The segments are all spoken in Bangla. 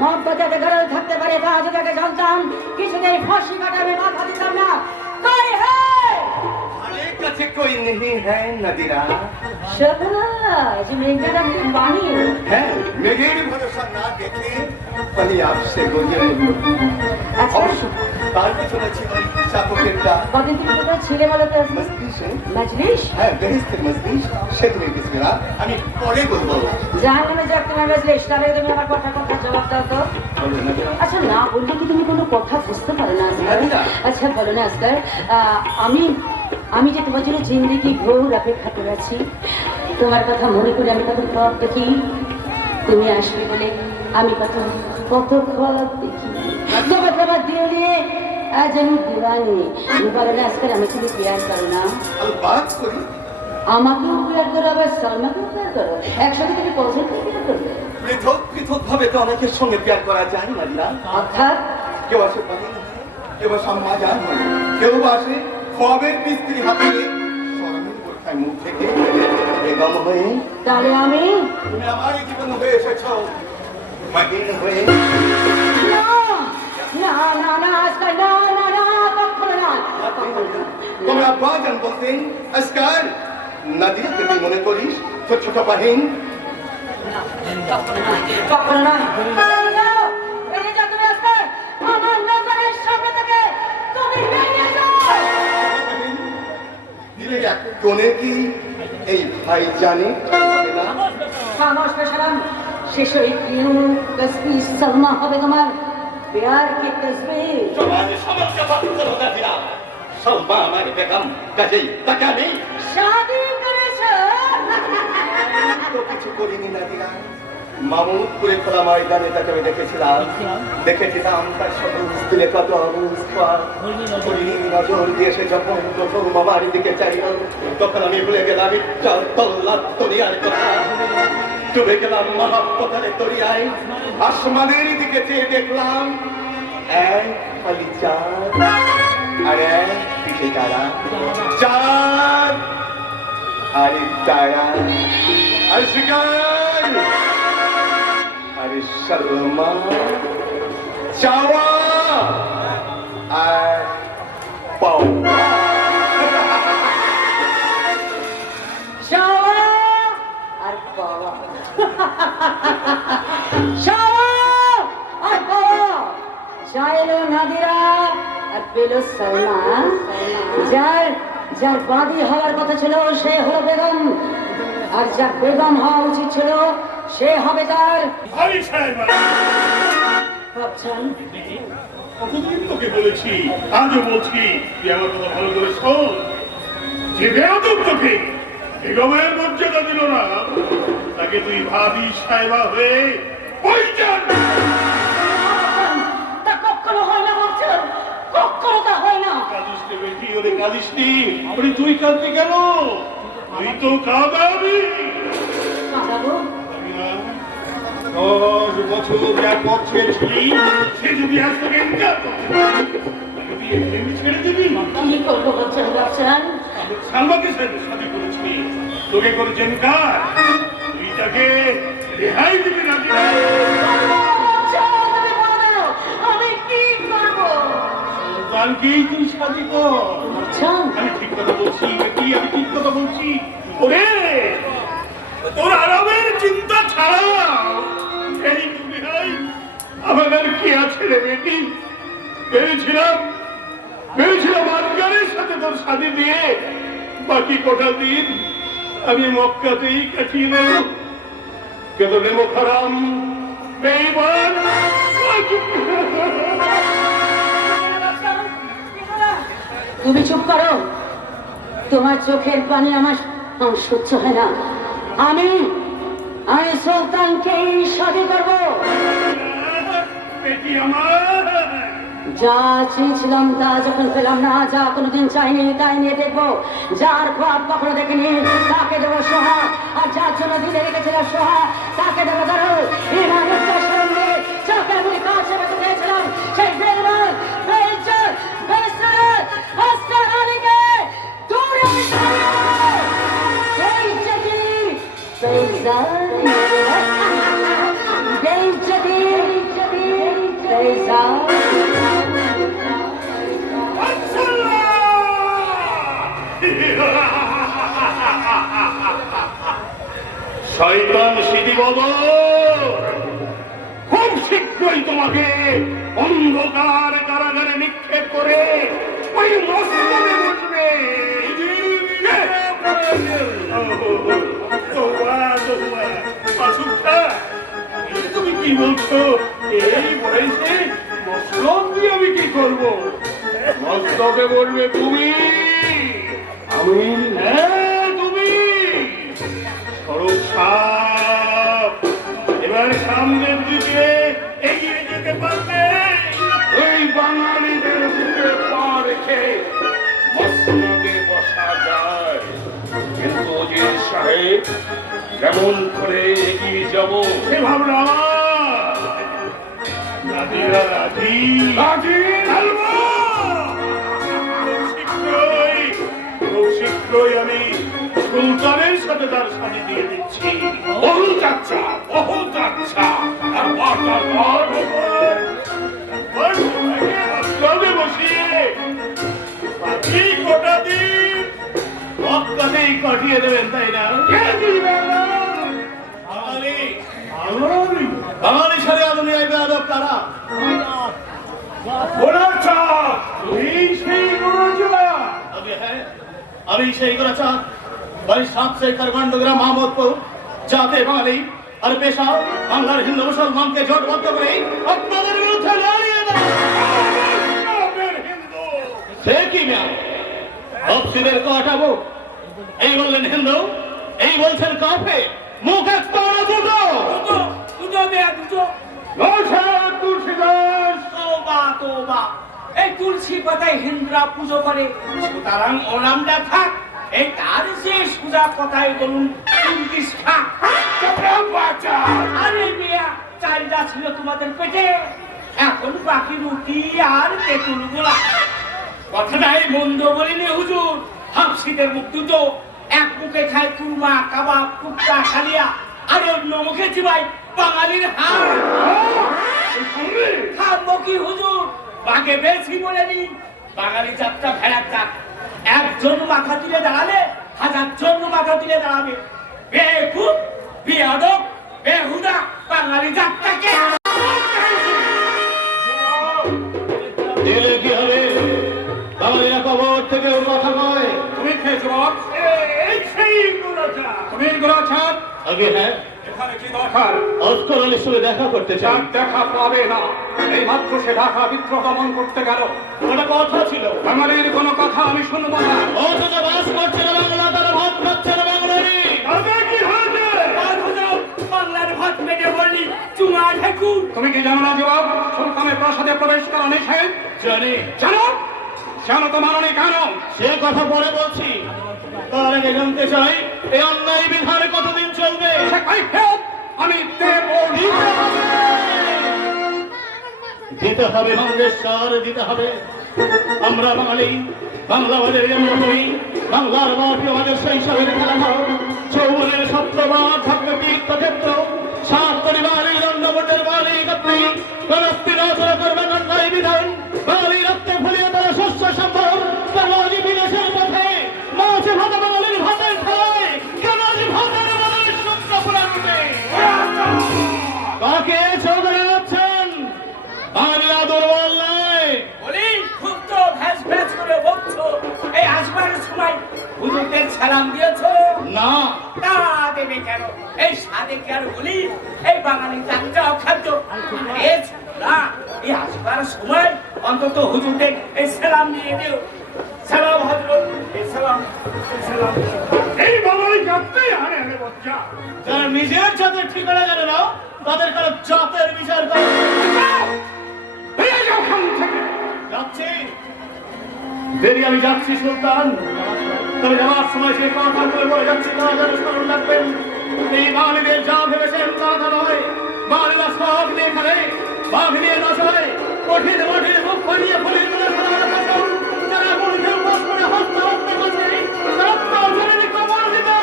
মব্বতে ঘরে থাকতে পারে তা যদি আগে জানতাম কিছুদিন ফাঁসি কাটাবে মাথা দিতাম না। কই হে हमारे काছে कोई नहीं है नदीरा। शाबाश मेघना की वाणी है मेघेर भरोसा ना देखे पनी आपसे गुजरे। अच्छा তার পিছনে ছিল শাপকেরটা। কদিন থেকে কোথায় ছিলে বলো তো? মজলিসে। মজলিস? হ্যাঁ বেহেশতের মজলিস সেখানে গেছিলাম। আমি পরে বলবো। জাহান্নামে যাক তোমার মজলিস, তাহলে তুমি আমার কথা জবাব দাও তো। বলো না। আচ্ছা না বললে কি তুমি কোনো কথা বুঝতে পারো না? আচ্ছা বলো না আজকাল আমি যে তোমার জন্য জিন্দেগি ঘোর অপেক্ষা করে আছি, তোমার কথা মনে করে আমি কত খব দেখি, তুমি আসবে বলে আমি কত খব দেখি। তোমার তোমার দিল দিয়ে আজ আমি দিওয়ানি। বলো না আজকাল আমি তুমি প্রেয়ার করো না? আলবাত করি। আমাকেও প্রেয়ার করো আবার সালমাকেও প্রেয়ার করো, একসাথে তুমি পছন্দ প্রেয়ার করবে? পৃথক পৃথক ভাবে তো অনেকের সঙ্গে প্রেয়ার করা যায় না। অর্থাৎ কেউ আসে পানি কেউ আসে মাজান হয়, কেউ আসে খবের মিস্ত্রি হাতে সরমের বোরখায় মুখ থেকে বেগম হয়ে। তাহলে আমি তুমি আমার জীবন হয়ে এসেছো মাগিন হয়ে। না না না আজকাল না না না কখনো না। তোমরা বাজান বলতেন আজকাল নদীকে তুই মনে করিস ছোট ছোট বাহিন। কখনো না। আমার নজরের সামনে থেকে তুমি বেরিয়ে যাও। দিলে এক কোনে কি এই ভাই জানে না? খামোশ বেশরম, শেষ হয়ে কিউ তসবি সলমা হবে তোমার প্যার কি তসবির। জবান সমাজ কথা করো না দিলা। সলমা আমার বেগম কাজেই তাকে আমি শাদি করেছো? তো কিছু করিনি না দিলা। মামুদপুরে খোলা ময়দানে তাকে আমি দেখেছিলাম তার সবুজ দিলে কত অবস্থা। নজর দিয়ে সে যখন প্রথম আমার দিকে চাইল তখন আমি ভুলে গেলাম তরিয়ার কথা। ডুবে গেলাম মহাপথারে তরিয়ায়। আসমানের দিকে চেয়ে দেখলাম এক খালি চাঁদ আর এক দিকে তারা। চাঁদ আর তারা আর শিকার আরে শর্মা চাওয়া আর পাওয়া। চাওয়া আর পাওয়া, চাওয়া আর পাওয়া। চাইলো নাদিরা আর পেল সলমা। যার বাদী হওয়ার কথা ছিল সে হলো বেগম, আর যার বেগম হওয়া উচিত ছিল সে হবে তার ভাবছেন। কতদিন তোকে বলেছি, আজও বলছি, তুই আমার কথা ভালো করে শোন। যে বেয়াদব তোকে বেগমের মর্যাদা দিল না, তাকে তুই ভাবি সাহেবা হয়ে ওই যান। তা কখনো হয় না ভাবছেন, কখনো তা হয় না। কাঁদিস নে বেটি, ওরে কাঁদিস নি। ওরে তুই কাঁদতে কেন? তুই তো কাঁদাবি। কাঁদাবো? 10 বছর যার পথ ছেড়েছিলি, সে যদি আজ তোকে তুই এমনি ছেড়ে দিবি? কি করবো ভাবছেন? সালমাকে শাদি করেছি, তোকে করেছেন কার? তুই তাকে রেহাই দিবি না? আমি কি করবো? সন্তানকেই তুই শাদি কর। আমি ঠিক কথা বলছি বেটি, আমি ঠিক কথা বলছি। ওরে তোর আরামের চিন্তা ছাড়া এই দুনিয়ায় আমার আর কি আছে রে বেটি? ভেবেছিলাম আজকালের সাথে তোর শাদি দিয়ে বাকি কটা দিন আমি মক্কাতেই কাটিয়ে নেব। কেন রে মোখারাম বেঈমান। তুমি চুপ করো, তোমার চোখের পানি আমার সহ্য হয় না। আমি সুলতানকেই শাদি করবো। যা চেয়েছিলাম তা যখন পেলাম না, যা কোনোদিন চাইনি তাই নিয়ে দেখবো। যার খোয়াব কখনো দেখিনি তাকে দেবো সোহা, আর যার জন্য দিলে রেখেছিল সোহা তাকে দেবো ধরো। ইমানের সঙ্গে যাকে আমি কাছে বেঁধে দিয়েছিলাম সেই বেলমান বেইজ্জত বেসরত হাসান আলীকে দূরে বেইজ্জতি শয়তান সিদ্ধিবদর খুব শীঘ্রই তোমাকে অন্ধকার কারাগারে নিক্ষেপ করে ওই মস্তকে বসবে। তুমি কি বলছো? এই বয়সে মস্তক দিয়ে আমি কি করবো? মস্তকে বলবে তুমি। আমি? হ্যাঁ তুমি। সরব সাপ এবার সামনের দিকে এগিয়ে যেতে পারবে। ওই বাঙালিদের বুকে পা রেখে মস্তকে বসা যায়, কিন্তু অজির সাহেব কেমন করে এগিয়ে যাব সে ভাবনা রাজিরা রাজি রাজি খুব শীঘ্রই আমি সুলতানের সাথে তার সাথে দিয়ে দিচ্ছি। বহু যাচ্ছা বহু যাচ্ছা বসিয়ে গোটা দিন মক্কাতেই কাটিয়ে দেবেন, তাই না? বাঙালি সাথে আদমি আইবে আদব তারা আমি সেই গোরাচা বাড়ি সাত শেখার গন্ডগ্রাম মোহাম্মদপুর জাতে বাঙালি আর পেশা বাংলার হিন্দু মুসলমানকে জোটবদ্ধ করে আপনাদের বিরুদ্ধে লড়িয়ে সে কি অফসিদের কাটাবো এই বললেন হিন্দু, এই বলছেন কাফে, মুখ একটা দুটো দুটো দুটো এই তুলসী পাতায় হিন্দুরা পুজো করে, সুতরাং ওনামটা থাক। এই তার যে সুজা কথায় বলুন আরে মিয়া চালটা ছিল তোমাদের পেটে, এখন বাকি রুটি আর তেঁতুল গোলা। কথাটাই মন্দ বলিনি হুজুর। হাফসিদের মুখ দুটো, এক মুখে খায় কুরমা কাবাব কুপ্তা খালিয়া, আর অন্য মুখে চিবাই বাঙালির হাড়। খাবো কি হুজুর? বাঘে বেশি বলেনি। বাঙালি যাত্রা ভেড়ার জাত, একজন মাথা তুলে দাঁড়ালে 1000 জন মাথা তুলে দাঁড়াবে। বেকুব বেয়াদব বেহুদা বাঙালি যাত্রাকে দিলে কি হবে? বাঙালিরা কবর থেকে কথা কয়। তুমি খেয়েছো বাবা? এই সেই গোরাচা। তুমি গোরাচা? আগে হ্যাঁ, এখানে কি দরকার? অস্কর আলীর সঙ্গে দেখা করতে চান। দেখা পাবে না, এই মাত্র সে ঢাকা বিদ্রোহ দমন করতে গেল। ওটা কথা ছিল, বাঙালির কোনো কথা আমি শুনবো না। অথচ বাস করছে না বাংলা, তারা ভাত খাচ্ছে না বাঙালি। কি হয়েছে? বাংলার ভাত মেটে বললি চুমা ঠেকুর। তুমি কি জানো না জবাব? সুলতানের প্রাসাদে প্রবেশ করা নিষেধ। জানি। জানো? জানো তো মাননি কেন? সে কথা পরে বলছি, তার আগে জানতে চাই এই অন্যায় বিধান কতদিন চলবে? সে কৈফিয়ত আমি দেব। দিতে হবে মঙ্গেশ্বর, দিতে হবে। আমরা বাঙালি, বাংলা বাজারে জন্ম করি, বাংলার বাপি আমাদের শৈশবের খেলাঘর, যৌবনের সপ্তবার থাকবে তীর্থক্ষেত্র, 7 পরিবারের দণ্ডমণ্ডের বালি গাত্রী, কলস্তি রচনা করবে অন্যায় বিধান। বাঙালি রক্তে ফুলিয়ে তারা শস্য সম্ভব, বাঙালি বিদেশের পথে মাছে ভাতা বাঙালির ভাতের খেলায়, কেন আজ ভাতের বাঙালির সূত্র পুরান উঠে কাকে চৌধুরী যাচ্ছেন? বাঙালিরা দুর্বল নয়। বলি খুব তো ভ্যাস ভ্যাস করে বলছো। এই আসবার সময় হুজুরদের সালাম দিয়েছো না। তা দেবে কেন? এই সাদে কি আর বলি এই বাঙালি যাত্রা অখাদ্য না। এই আসবার সময় অন্তত হুজুরদের এই সালাম দিয়ে দিও। সালাম হযরত, এই সালাম সালাম। এই বাঙালি জাতটাই হারে হারে বজ্জা। যারা নিজের জাতের ঠিকানা জানে না, তাদের কারো জাতের বিচার করে। যাচ্ছি দেরি, আমি যাচ্ছি সুলতান। তবে যাওয়ার সময় যে কথাগুলো বলে যাচ্ছি তারা যেন স্মরণ রাখবেন। এই বাঙালিদের যা ভেবেছেন তা নয়। বাঙালিরা সব নিয়ে খেলে, বাঘ নিয়ে নচলে, কঠিন মাটির মুখ ফলিয়ে ফলিয়ে তুলে যারা মনকে উপাস করে হস্ত হস্ত করছে, রক্ত জননী কবর দিবে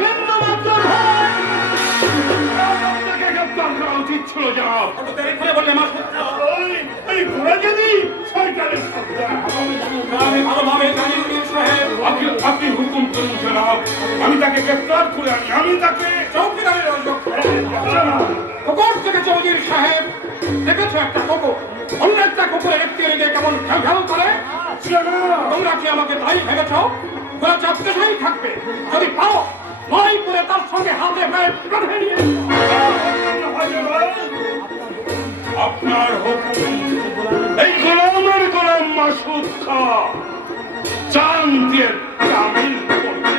বিন্দু মাত্র ভয়। আপনাকে গ্রেপ্তার করা উচিত ছিল। যাও কত দেরি করে বললে আমার এই ঘোড়া যদি শয়তানের সত্তা। আমি ভালোভাবে জানি সাহেব। আপনি হুকুম করুন জনাব, আমি তাকে গ্রেপ্তার করে আনি। আমি তাকে চৌকিদার সাহেব, দেখেছো একটা কুকুর অন্য একটা কুকুরের একটি এদিকে কেমন ঘেউ ঘেউ করে? তোমরা কি আমাকে তাই ভেবেছ? তোরা চাপতে থাকবে, যদি পাও নয় করে তার সঙ্গে হাতে পায়ে বেঁধে নিয়ে আপনার হুকুম এই গোলামের গোলাম মাসুদ খা জান দিয়ে তামিল করবে।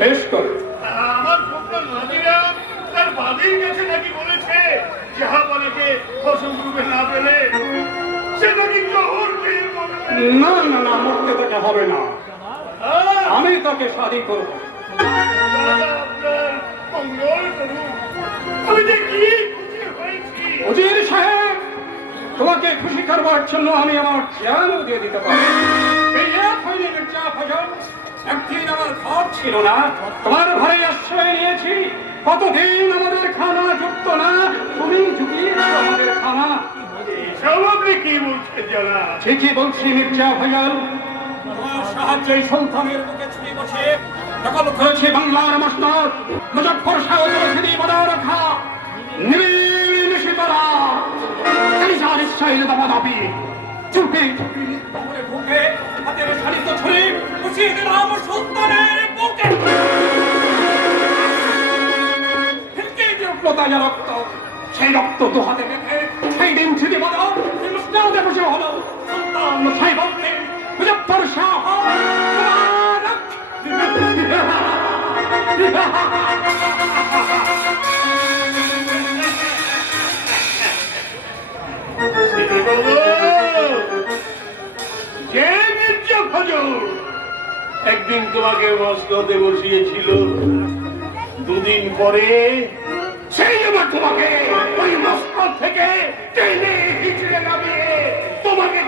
বেশ করে আমার ছোট্ট নাদিরা তার বাড়ির কাছে নাকি বলেছে জাহাপানাকে ফসল রূপে না পেলে সে নাকি জহর খেয়ে মরবে। না না না, মরতে তাকে হবে না, আমি তাকে শাদী করবো। আপনার মঙ্গল করুন। আমি যে কি খুশি হয়েছি। উজির সাহেব, তোমাকে খুশি করবার জন্য আমি আমার জানও দিয়ে দিতে পারি। এই এক হয়নি মির্জা ফজল, একদিন আমার ঘর ছিল না, তোমার ঘরে আশ্রয় নিয়েছি। কতদিন আমাদের খানা যুক্ত না, তুমি জুগিয়েছো আমাদের খানা। এসব আপনি কি বলছেন জানা? ঠিকই বলছি মির্জা ফজল, তোমার সাহায্যে সন্তানের বুকে ছুরি বসে দখল করেছে বাংলার মসনদ। মুজফফর শাহ জলসিদি বদর খা নিবিড় নিশিতরা কালিজার ইসরায়েল দাবাদাবি চুপে চুপে নিত্যমরে ঢুকে হাতের শাড়িতে ছুরি বসিয়ে দিলাম সন্তানের বুকে। ফিরকে যে উঠলো তাজা রক্ত, সেই রক্ত দু হাতে রেখে সেই দিন স্মৃতি বদল মুসনাদে বসে হলো সন্তান সাহেবকে মুজফফর শাহ যে মির্জা ফজল একদিন তোমাকে মসনদে বসিয়েছিল, দুদিন পরে সেই আবার তোমাকে ওই মসনদ থেকে টেনে হিচড়ে নামিয়ে তোমাকে